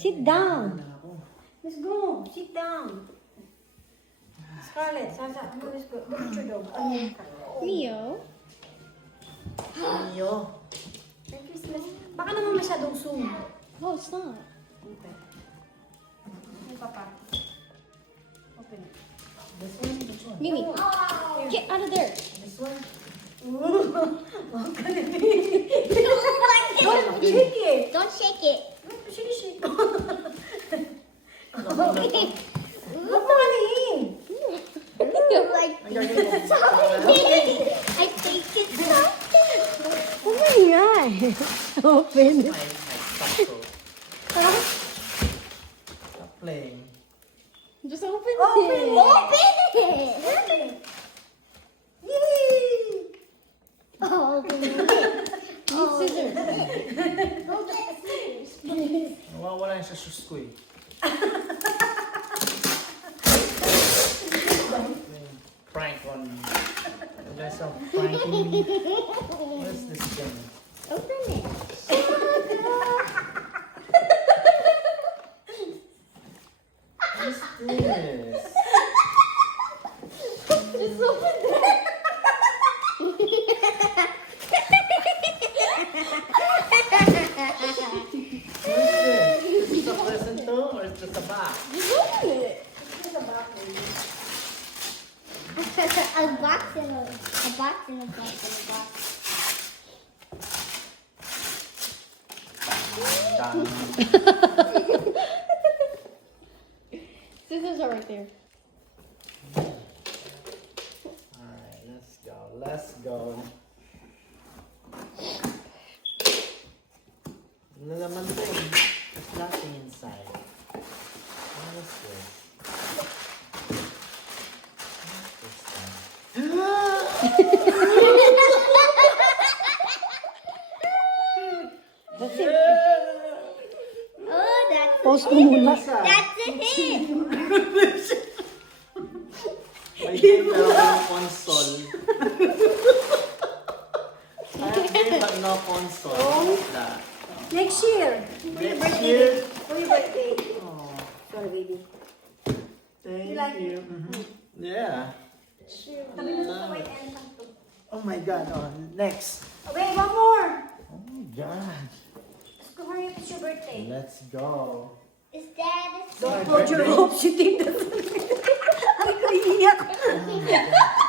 Sit down. Let's go. Sit down. Scarlett, Sasa, let's go. Look at your dog. Mio? Mio. Merry Christmas. Baka naman masyadong soon. Oh, it's not. Okay. Ay, papa. Open it. This one, which one? Mimi, get out of there. This one? Don't shake it. Don't shake it. Shake. Huwag mo kanihin. Like, Ang gagawin mo. I take it softly. Oh my God. Open it. Stop so. Stop playing. Just open Open it. it. Open it. Yay! Oh, open it. Need scissors. Go get scissors. Nawawala yung sa shoes ko eh. Prank on me. You guys are pranking me. What is this thing? Open it. What is this? Just open it. What is this? Is this a present too or is this a box? Just open it. A box and a box and a box and a box. Done. Scissors are right there. Alright, let's go. Let's go. Ano naman ito eh? There's nothing inside. What is this? That's it. Oh, that's Post mo muna. that's it. May game pero walang console. I have game but no console. What's that? Next year. Next year? For your birthday. Oh, Sorry, baby. thank You like you. it? Mhm. Yeah. Sabi mo sa white and to. Oh my god. Oh, next. Okay, one more. Oh my god. Let's go, hurry up. It's your birthday. Let's go. Is that a Don't My hold your birthday? hopes. You think that's... Ay, naiiyak. Oh my god.